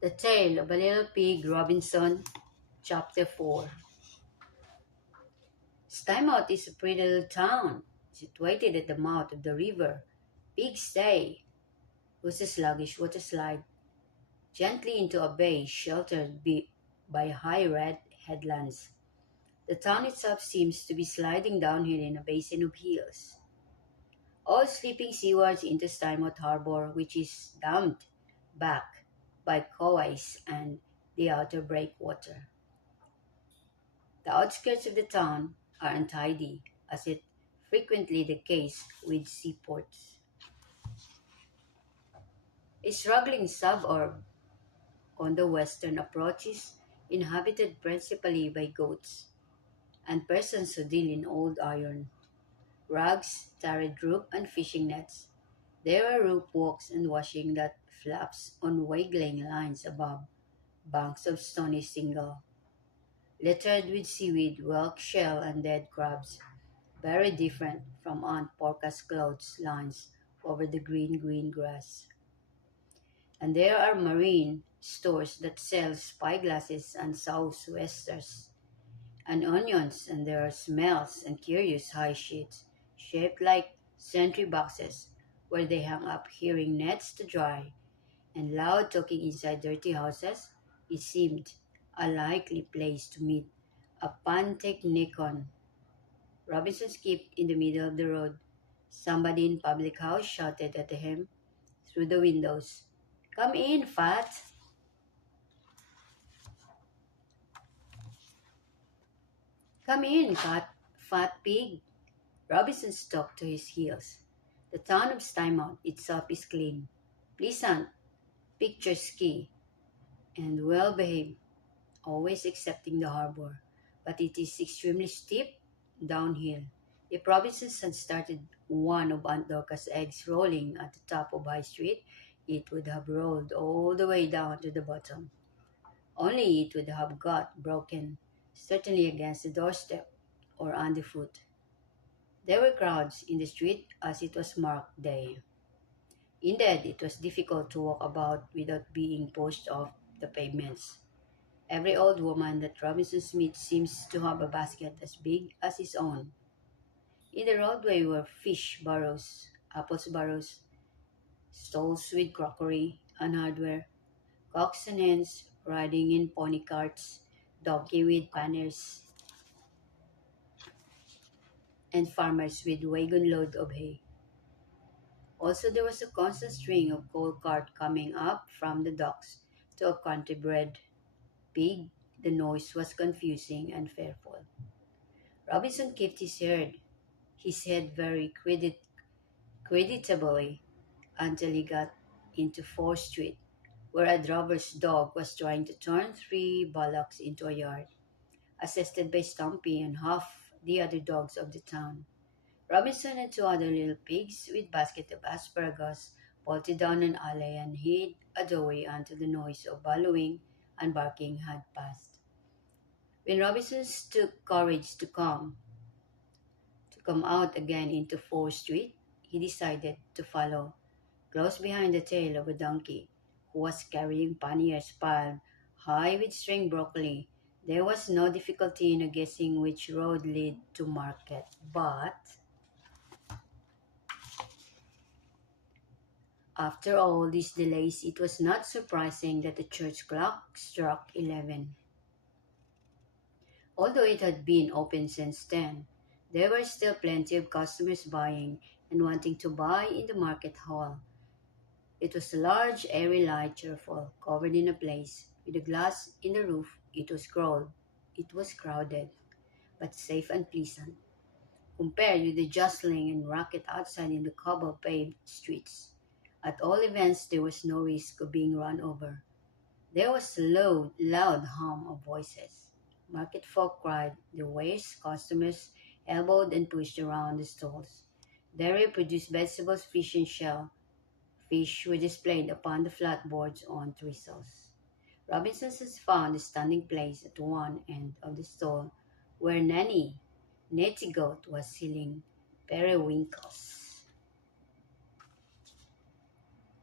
The Tale of a Little Pig Robinson, Chapter 4. Stymouth is a pretty little town, situated at the mouth of the river. Pigs Day was a sluggish water slide gently into a bay sheltered by high red headlands. The town itself seems to be sliding downhill in a basin of hills, all sweeping seawards into Stymouth Harbor, which is dammed back by Cowes and the outer breakwater. The outskirts of the town are untidy, as is frequently the case with seaports. A struggling suburb on the western approach is inhabited principally by goats and persons who deal in old iron, rugs, tarred rope, and fishing nets. There are rope walks and washing that flaps on waggling lines above banks of stony shingle, littered with seaweed, whelk shell, and dead crabs. Very different from Aunt Porca's clotheslines over the green grass. And there are marine stores that sell spyglasses and southwesters and onions, and there are smells and curious high sheets shaped like sentry boxes where they hang up hearing nets to dry, and loud talking inside dirty houses. It seemed a likely place to meet a pantechnicon. Robinson skipped in the middle of the road. Somebody in public house shouted at him through the windows. Come in, Fat! Come in, fat pig! Robinson stuck to his heels. The town of Stymouth itself is clean, pleasant, picturesque, and well behaved, always excepting the harbor. But it is extremely steep downhill. If Robinsons had started one of Aunt Dorcas' eggs rolling at the top of High Street, it would have rolled all the way down to the bottom. Only it would have got broken, certainly against the doorstep or underfoot. There were crowds in the street as it was market day. Indeed, it was difficult to walk about without being pushed off the pavements. Every old woman that Robinson Smith seems to have a basket as big as his own. In the roadway were fish barrows, apples barrows, stalls with crockery and hardware, cocks and hens riding in pony carts, donkey with panniers, and farmers with wagon load of hay. Also, there was a constant string of coal cart coming up from the docks to a country bred pig. The noise was confusing and fearful. Robinson kept his head very creditably until he got into Fourth Street, where a drover's dog was trying to turn three bullocks into a yard, assisted by Stumpy and half the other dogs of the town. Robinson and two other little pigs with basket of asparagus bolted down an alley and hid a doorway until the noise of bellowing and barking had passed. When Robinson took courage to come out again into Fourth Street, he decided to follow, close behind the tail of a donkey who was carrying panniers piled high with string broccoli. There was no difficulty in guessing which road led to market, but after all these delays, it was not surprising that the church clock struck 11. Although it had been open since 10, there were still plenty of customers buying and wanting to buy in the market hall. It was large, airy, light, cheerful, covered in a place with a glass in the roof. It was crowded, but safe and pleasant, compared with the jostling and racket outside in the cobble-paved streets. At all events, there was no risk of being run over. There was a loud hum of voices. Market folk cried their wares, customers elbowed and pushed around the stalls. Dairy produced vegetables, fish, and shell. Fish were displayed upon the flat boards on trestles. Robinson's had found a standing place at one end of the stall where Nettie Goat, was selling periwinkles.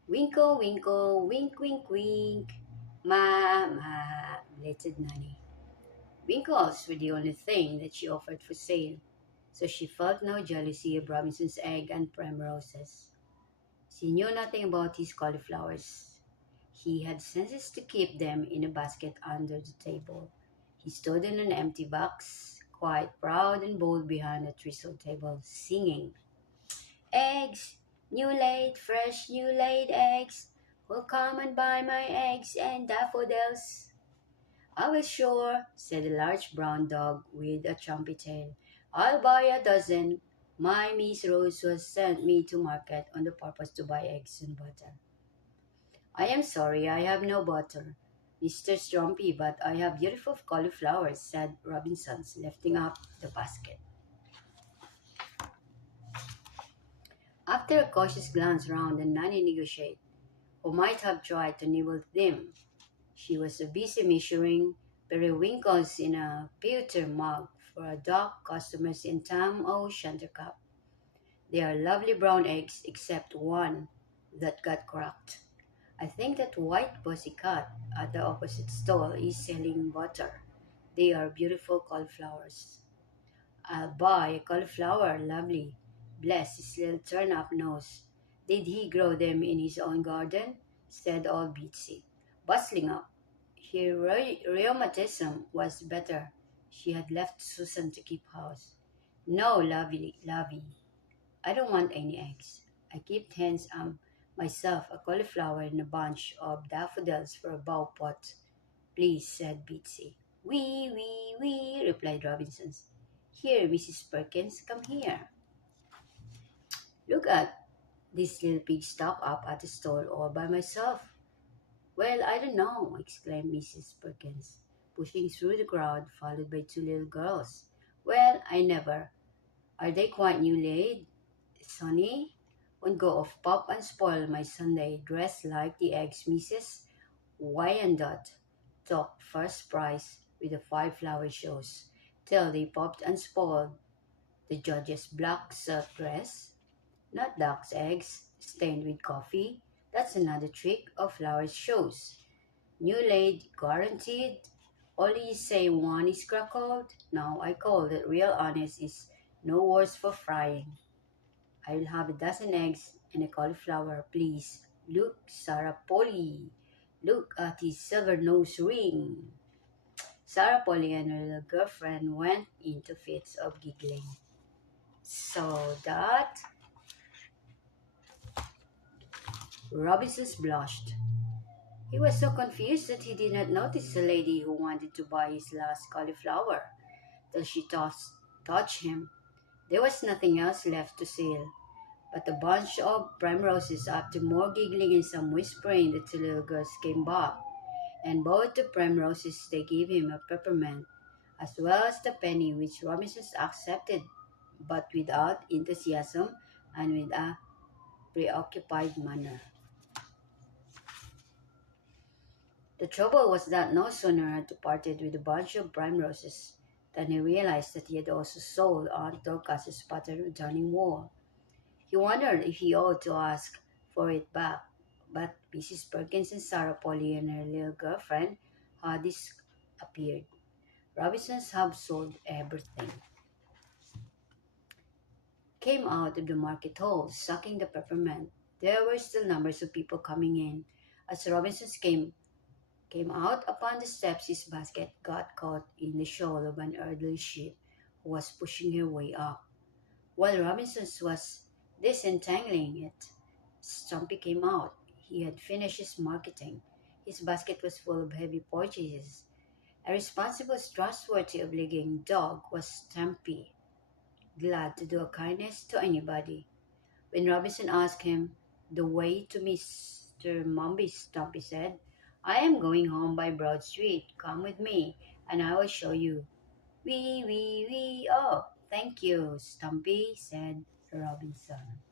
Winkle, winkle, wink, wink, wink. Ma, bleated Nanny. Winkles were the only thing that she offered for sale, so she felt no jealousy of Robinson's egg and primroses. She knew nothing about his cauliflowers. He had sense to keep them in a basket under the table. He stood in an empty box, quite proud and bold behind a trestle table, singing, "Eggs, new laid, fresh new laid eggs. Will come and buy my eggs and daffodils." "I will sure," said a large brown dog with a chumpy tail. "I'll buy a dozen. My Miss Rose was sent me to market on the purpose to buy eggs and butter." "I am sorry I have no butter, Mr. Strumpy, but I have beautiful cauliflowers," said Robinson, lifting up the basket. After a cautious glance round, the nanny negotiated, who might have tried to nibble them. She was busy measuring periwinkles in a pewter mug for a dock customers in Tam O' Shantercup. "They are lovely brown eggs, except one that got cracked. I think that white pussycat at the opposite stall is selling butter. They are beautiful cauliflowers." "I'll buy a cauliflower, lovely. Bless his little turn-up nose. Did he grow them in his own garden?" said old Betsy, bustling up. Her rheumatism was better. She had left Susan to keep house. "No, lovey. I don't want any eggs. I keep hens myself a cauliflower and a bunch of daffodils for a bow pot, please," said Betsy. "Wee," replied Robinson. "Here, Mrs. Perkins, come here. Look at this little pig stuck up at the stall all by myself." "Well, I don't know," exclaimed Mrs. Perkins, pushing through the crowd, followed by two little girls. "Well, I never. Are they quite new laid, Sonny? Won't go off pop and spoil my Sunday dress like the eggs Mrs. Wyandotte took first prize with the five flower shows, till they popped and spoiled the judge's black silk dress. Not duck's eggs stained with coffee. That's another trick of flower shows. New laid, guaranteed. Only you say one is crackled. Now I call that real honest is no worse for frying. I'll have a dozen eggs and a cauliflower, please. Look, Sarah Polly. Look at his silver nose ring." Sarah Polly and her little girlfriend went into fits of giggling. So that Robinson blushed. He was so confused that he did not notice the lady who wanted to buy his last cauliflower till she touched him. There was nothing else left to sell but a bunch of primroses. After more giggling and some whispering, the two little girls came back, and both the primroses they gave him a peppermint, as well as the penny, which Robinson accepted, but without enthusiasm and with a preoccupied manner. The trouble was that no sooner had he parted with a bunch of primroses than he realized that he had also sold Aunt Dorcas's pattern returning wall. He wondered if he ought to ask for it back, but Mrs. Perkins and Sarah Polly and her little girlfriend had disappeared. Robinson's have sold everything. Came out of the market hall, sucking the peppermint. There were still numbers of people coming in. As Robinson came out upon the steps, his basket got caught in the shoal of an elderly sheep who was pushing her way up. While Robinson was disentangling it, Stumpy came out. He had finished his marketing. His basket was full of heavy purchases. A responsible, trustworthy, obliging dog was Stumpy, glad to do a kindness to anybody. When Robinson asked him the way to Mr. Mumby's, Stumpy said, "I am going home by Broad Street. Come with me, and I will show you." "Wee, wee, wee. Oh, thank you, Stumpy," said Robinson.